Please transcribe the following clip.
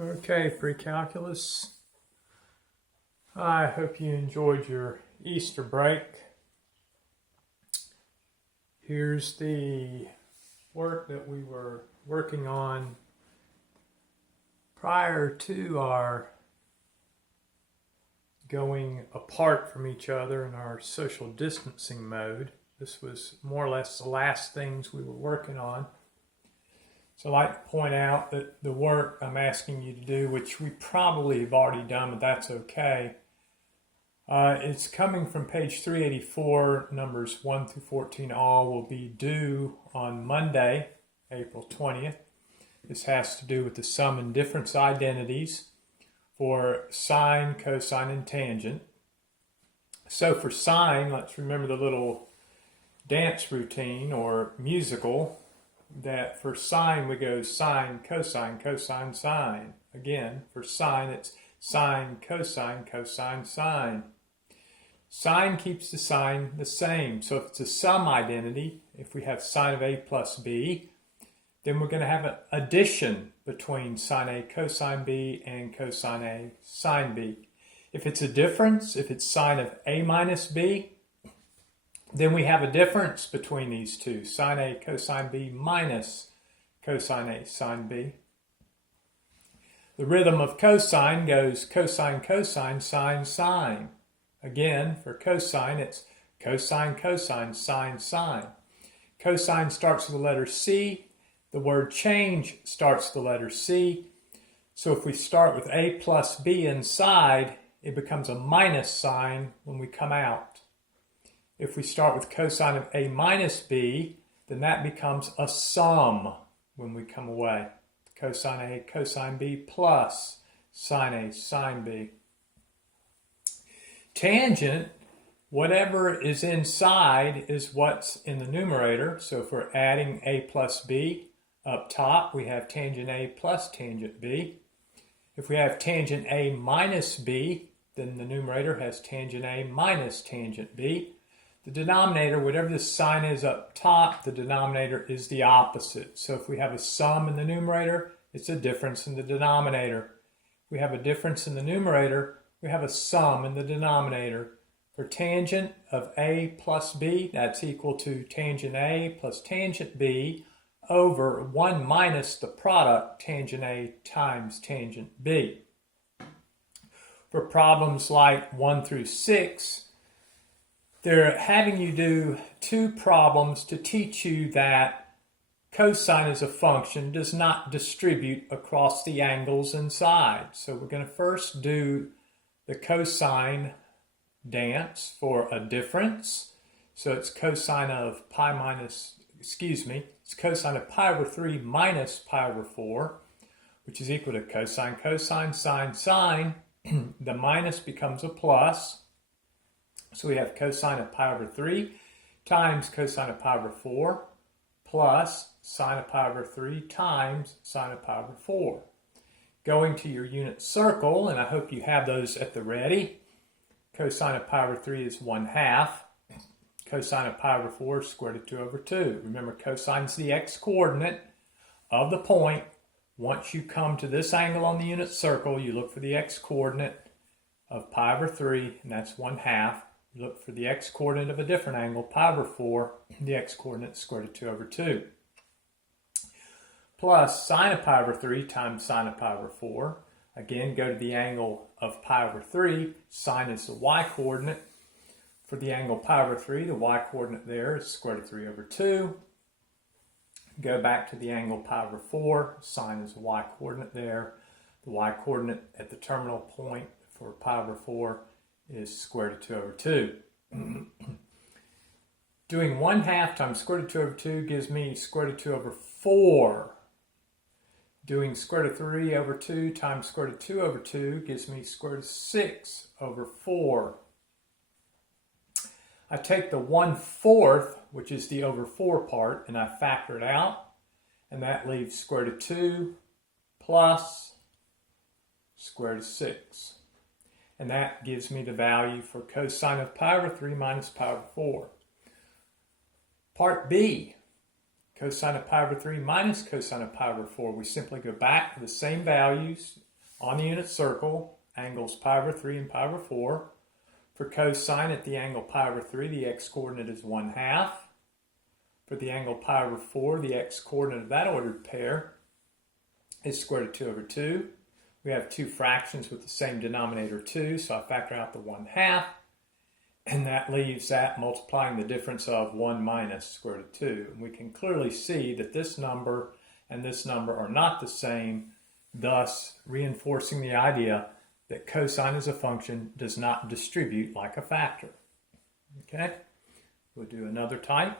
Okay, Precalculus. I hope you enjoyed your Easter break. Here's the work that we were working on prior to our going apart from each other in our social distancing mode. This was more or less the last things we were working on. So I'd like to point out that the work I'm asking you to do, which we probably have already done, but that's okay, it's coming from page 384, numbers 1 through 14 all will be due on Monday, April 20th. This has to do with the sum and difference identities for sine, cosine, and tangent. So for sine, let's remember the little dance routine or musical that for sine we go sine, cosine, cosine, sine. Again, for sine it's sine, cosine, cosine, sine. Sine keeps the sign the same. So if it's a sum identity, if we have sine of A plus B, then we're going to have an addition between sine A cosine B and cosine A sine B. If it's a difference, if it's sine of A minus B, then we have a difference between these two, sine A cosine B minus cosine A sine B. The rhythm of cosine goes cosine, cosine, sine, sine. Again, for cosine, it's cosine, cosine, sine, sine. Cosine starts with the letter C. The word change starts with the letter C. So if we start with A plus B inside, it becomes a minus sign when we come out. If we start with cosine of A minus B, then that becomes a sum when we come away. Cosine A cosine B plus sine A sine B. Tangent, whatever is inside is what's in the numerator. So if we're adding A plus B, up top we have tangent A plus tangent B. If we have tangent A minus B, then the numerator has tangent A minus tangent B. The denominator, whatever the sign is up top, the denominator is the opposite. So if we have a sum in the numerator, it's a difference in the denominator. If we have a difference in the numerator, we have a sum in the denominator. For tangent of A plus B, that's equal to tangent A plus tangent B over 1 minus the product tangent A times tangent B. For problems like 1 through 6, they're having you do two problems to teach you that cosine as a function does not distribute across the angles inside. So we're going to first do the cosine dance for a difference. So it's cosine of it's cosine of pi over 3 minus pi over 4, which is equal to cosine, cosine, sine, sine. The minus becomes a plus. So we have cosine of pi over 3 times cosine of pi over 4 plus sine of pi over 3 times sine of pi over 4. Going to your unit circle, and I hope you have those at the ready, cosine of pi over 3 is 1/2. Cosine of pi over 4 is square root of 2 over 2. Remember, cosine is the x-coordinate of the point. Once you come to this angle on the unit circle, you look for the x-coordinate of pi over 3, and that's 1/2. You look for the x-coordinate of a different angle, pi over 4, the x-coordinate is square root of 2 over 2. Plus sine of pi over 3 times sine of pi over 4. Again, go to the angle of pi over 3. Sine is the y-coordinate. For the angle pi over 3, the y-coordinate there is square root of 3 over 2. Go back to the angle pi over 4. Sine is the y-coordinate there. The y-coordinate at the terminal point for pi over 4 is square root of 2 over 2. Doing 1/2 times square root of 2 over 2 gives me square root of 2 over 4. Doing square root of 3 over 2 times square root of 2 over 2 gives me square root of 6 over 4. I take the 1/4, which is the over 4 part, and I factor it out, and that leaves square root of 2 plus square root of 6. And that gives me the value for cosine of pi over 3 minus pi over 4. Part B, cosine of pi over 3 minus cosine of pi over 4. We simply go back to the same values On the unit circle, angles pi over 3 and pi over 4. For cosine at the angle pi over 3, the x-coordinate is 1/2. For the angle pi over 4, the x-coordinate of that ordered pair is square root of 2 over 2. We have two fractions with the same denominator 2, so I factor out the 1/2, and that leaves that multiplying the difference of 1 minus square root of 2. And we can clearly see that this number and this number are not the same, thus reinforcing the idea that cosine as a function does not distribute like a factor. Okay, we'll do another type.